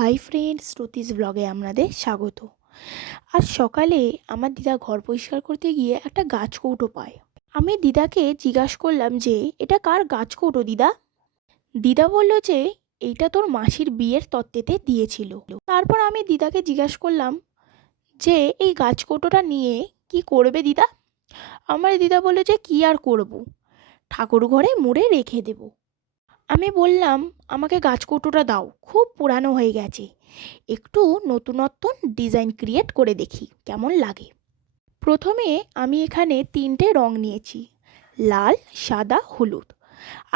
Hi friends, শ্রুতিস ব্লগে আপনাদের স্বাগত। আজ সকালে আমার দিদা ঘর পরিষ্কার করতে গিয়ে একটা গাছ কৌটো পায়। আমি দিদাকে জিজ্ঞাসা করলাম যে এটা কার গাছ কৌটো দিদা। দিদা বলল যে এইটা তোর মাসির বিয়ের তত্ত্বেতে দিয়েছিল। তারপর আমি দিদাকে জিজ্ঞাসা করলাম যে এই গাছ কৌটোটা নিয়ে কি করবে দিদা। আমার দিদা বলল যে কি আর করব, ঠাকুর ঘরে মুড়ে রেখে দেব। আমি বললাম আমাকে গাছ কৌটোটা দাও, খুব পুরানো হয়ে গেছে, একটু নতুনত্ব ডিজাইন ক্রিয়েট করে দেখি কেমন লাগে। প্রথমে আমি এখানে 3টে রং নিয়েছি, লাল, সাদা, হলুদ,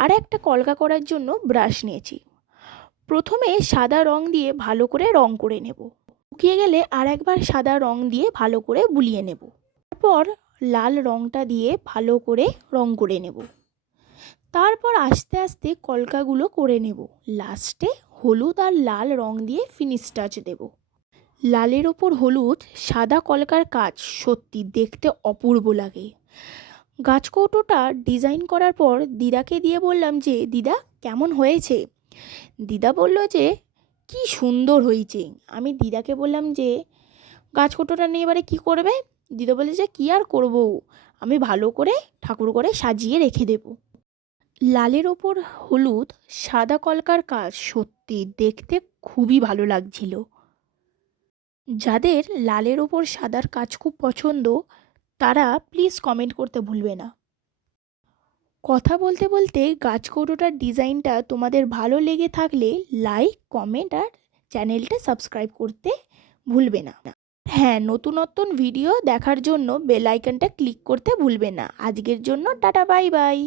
আর একটা কলকা করার জন্য ব্রাশ নিয়েছি। প্রথমে সাদা রং দিয়ে ভালো করে রং করে নেব, শুকিয়ে গেলে আর একবার সাদা রং দিয়ে ভালো করে বুলিয়ে নেব। তারপর লাল রংটা দিয়ে ভালো করে রং করে নেব। তারপর আস্তে আস্তে কলকাগুলো করে নেব। লাস্টে হলুদ আর লাল রং দিয়ে ফিনিশ টাচ দেব। লালের ওপর হলুদ সাদা কলকার কাজ সত্যি দেখতে অপূর্ব লাগে। গাছ কৌটোটা ডিজাইন করার পর দিদাকে দিয়ে বললাম যে দিদা কেমন হয়েছে। দিদা বলল যে কি সুন্দর হয়েছে। আমি দিদাকে বললাম যে গাছ কৌটোটা নিয়ে এবারে কী করবে। দিদা বলে যে কী আর করব, আমি ভালো করে ঠাকুর করে সাজিয়ে রেখে দেব। লালের ওপর হলুদ সাদা কলকার কাজ সত্যি দেখতে খুবই ভালো লাগছিল। যাদের লালের ওপর সাদার কাজ খুব পছন্দ তারা প্লিজ কমেন্ট করতে ভুলবে না। কথা বলতে বলতে গাছ কৌটোটার ডিজাইনটা তোমাদের ভালো লেগে থাকলে লাইক, কমেন্ট আর চ্যানেলটা সাবস্ক্রাইব করতে ভুলবে না। হ্যাঁ, নতুন ভিডিও দেখার জন্য বেল আইকনটা ক্লিক করতে ভুলবে না। আজকের জন্য টাটা, বাই বাই।